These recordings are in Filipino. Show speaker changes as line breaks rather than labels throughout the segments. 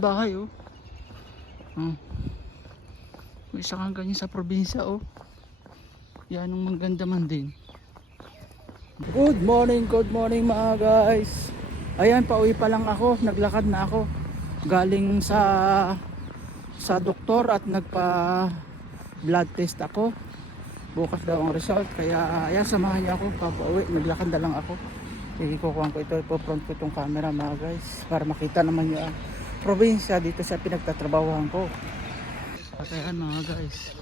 bahay oh. Oh. May isa kang ganyan sa probinsya oh. Yan ang maganda man din. Good morning, good morning mga guys. Ayan, pauwi pa lang ako. Naglakad na ako. Galing sa sa doktor at nagpa blood test ako. Bukas daw ang result. Kaya ayan, samahan niyo ako. Papauwi. Naglakad na lang ako. Sige, kukuhan ko ito. Ipo-front ko itong camera mga guys. Para makita naman niyo ang probinsya dito sa pinagtatrabahuhan ko. Ayan mga guys.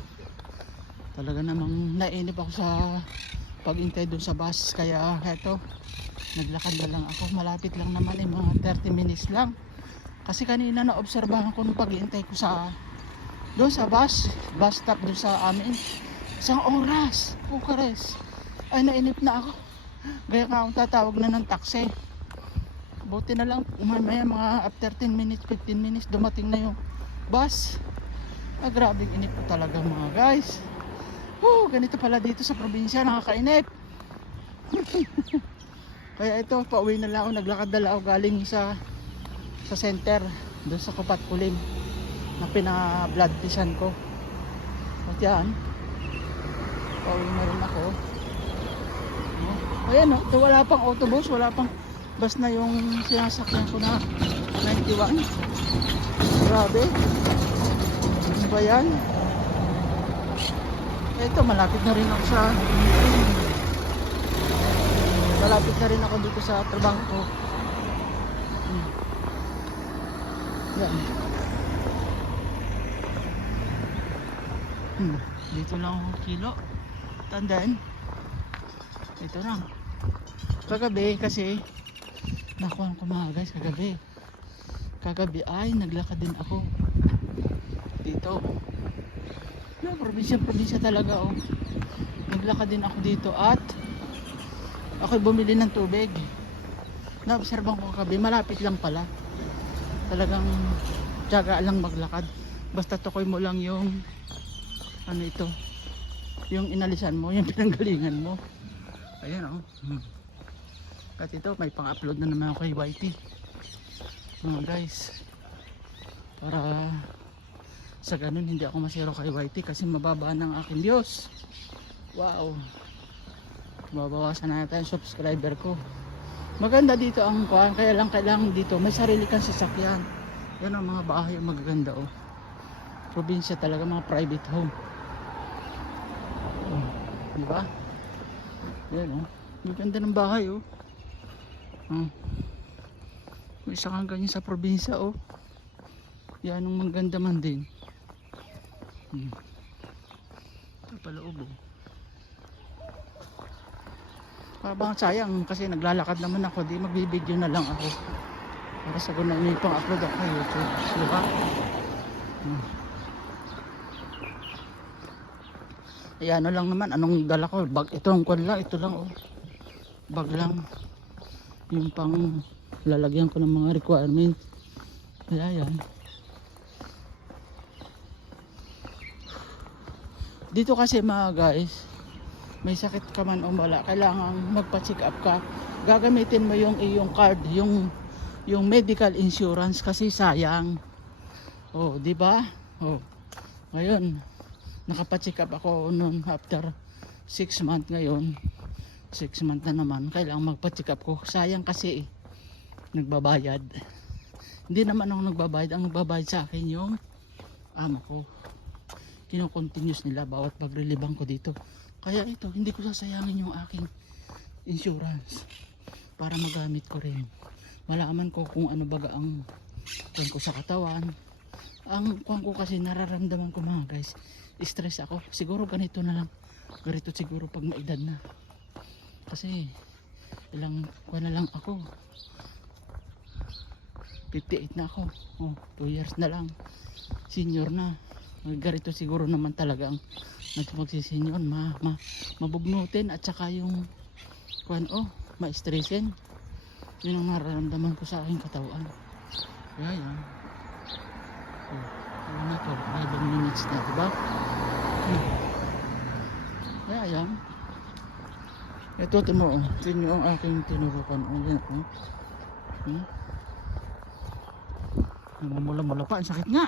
Talaga namang nainip ako sa pag-intay doon sa bus. Kaya eto, naglakad na lang ako. Malapit lang naman eh, mga 30 minutes lang. Kasi kanina na-obserbahan ko nung pag-iintay ko sa doon sa bus, bus stop doon sa amin. Isang oras, Bukares. Ay, nainip na ako. Kaya nga akong tatawag na ng taxi. Buti na lang, umamaya mga after 10 minutes, 15 minutes, dumating na yung bus. Ah, grabe inip ko talaga mga guys. Woo, ganito pala dito sa probinsya, nakakainip. Kaya ito, pauwi na lang ako, naglakad na ako galing sa sa center, doon sa Kupat Kulim na pina-blood tisan ko. At yan, pauwi na rin ako. Oh, Ayan o, ito wala pang autobus, wala pang bus na yung sinasakyan ko na 91. Grabe. Ano ba yan? Ito, malapit na rin ako sa malapit na rin ako dito sa trabaho ko. Hmm. Yan. Hmm. Dito lang ako kilo. Tandaan. Ito lang. Kagabi kasi nakuha ko mga guys kagabi. Kagabi ay naglakad din ako. Dito. No, probinsya probinsya talaga oh. Naglakad din ako dito at ako bumili ng tubig. Naobserban ko kagabi, malapit lang pala. Talagang tiyaga lang maglakad. Basta tukoy mo lang yung ano ito, yung inalisan mo, yung pinanggalingan mo. Ayan oh. Hmm. At ito, may pang-upload na naman kay YT. Mga guys. Para sa ganun hindi ako masiro kay YT kasi mababa ng aking Diyos. Wow. Mabawasan na natin subscriber ko. Maganda dito ang kuhan, kaya lang kailangan dito may sarili kang sasakyan. Yan ang mga bahay magaganda oh. Probinsya talaga mga private home. Oh, di ba? Yan oh. Ang ganda ng bahay oh. Oh. May isa kang ganyan sa probinsya oh. Yan ang maganda man din. Hmm. Ito pala ubo. Parang sayang kasi naglalakad naman ako. Di magbibideo na lang ako. Para sa ganun may pang-upload ako sa YouTube. Di ba? Hmm. Ayan ano lang naman. Anong dala ko? Bag, ito ang kwan lang. Ito lang oh. Bag lang. Yung pang lalagyan ko ng mga requirement. Kaya yan. Dito kasi mga guys, may sakit ka man o wala, kailangan magpa-check up ka. Gagamitin mo yung iyong card, yung yung medical insurance kasi sayang. Oh, di ba? Oh. Ngayon, nakapa-check up ako noon after 6 months ngayon. 6 months na naman, kailangan magpa-check up ko. Sayang kasi eh, nagbabayad. Hindi naman ako nagbabayad, ang nagbabayad sa akin yung amo ko kino-continuous nila bawat paglilibang ko dito. Kaya ito, hindi ko sasayangin yung aking insurance para magamit ko rin. Malaman ko kung ano baga ang kung ko sa katawan. Ang kung ko kasi nararamdaman ko mga guys, stress ako. Siguro ganito na lang. Ganito siguro pag maedad na. Kasi ilang kuha na lang ako. 58 na ako. Oh, 2 years na lang. Senior na ganito siguro naman talaga ang nagpagsisinyon ma, ma, mabugnutin at saka yung kuan oh ma-stressin yun ang nararamdaman ko sa aking katawan kaya yan oh, ano na to 11 minutes na diba hmm. kaya yan ito timo oh. Ito ang aking tinurukan. Oh yan oh. Hmm? namumula-mula pa. Ang sakit nga.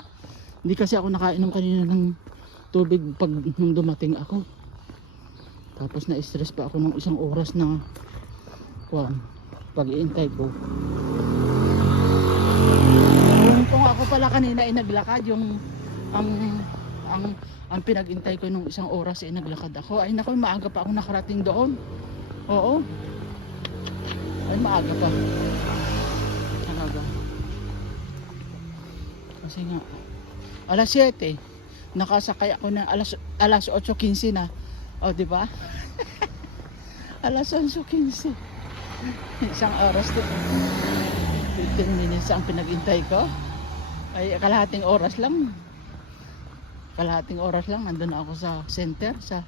Hindi kasi ako nakainom kanina ng tubig pag nung dumating ako. Tapos na-stress pa ako ng isang oras na kwan pag-iintay ko. Kung, ako pala kanina ay naglakad yung ang ang ang pinag-intay ko nung isang oras ay naglakad ako. Ay naku maaga pa ako nakarating doon. Oo. Ay maaga pa. Talaga. Kasi nga alas 7 nakasakay ako na alas alas 8:15 na. O di ba? Alas 11:15 isang oras din 15 minutes ang pinag-intay ko. Ay kalahating oras lang kalahating oras lang nandun na ako sa center sa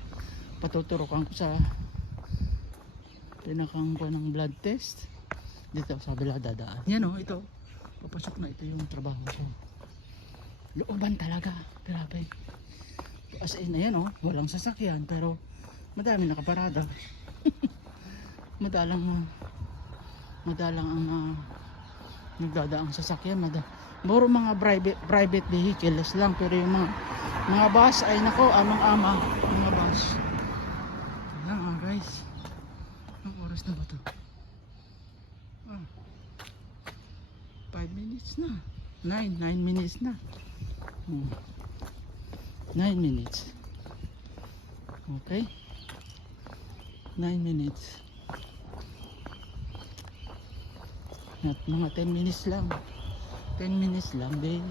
patuturukan ko sa pinakang ko ng blood test. Dito sa kabila dadaan. Yan o ito. Papasok na ito yung trabaho ko. Looban talaga. Grabe. As in ayan o walang sasakyan pero madami nakaparada. Madalang ah, madalang ang ah, nagdadaang sasakyan mada Muro mga private, private vehicles lang pero yung mga mga bus ay nako anong ama mga bus yan ah guys. Ang oras na ba to? Ah, 5 minutes na. 9 9 minutes na. Hmm. 9 minutes. Okay. 9 minutes. At mga 10 minutes lang 10 minutes lang din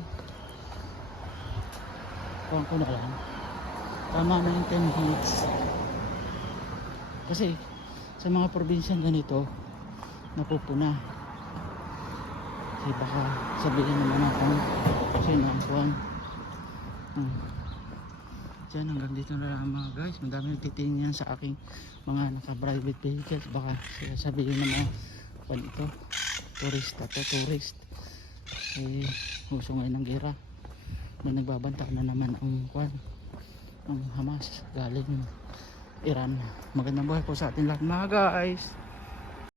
kuhan ko na lang tama na yung 10 minutes. Kasi sa mga probinsyang ganito napupuna kasi baka sabihin naman akong sino ang kuhan hmm. dyan hanggang dito na lang mga guys. Madami nagtitingin yan sa aking mga naka private vehicles. Baka sabihin naman kuhan ito turista to tourist eh uso ngayon ng gera may nagbabanta na naman ang kwan ang Hamas galing Iran. Magandang buhay po sa atin lahat mga guys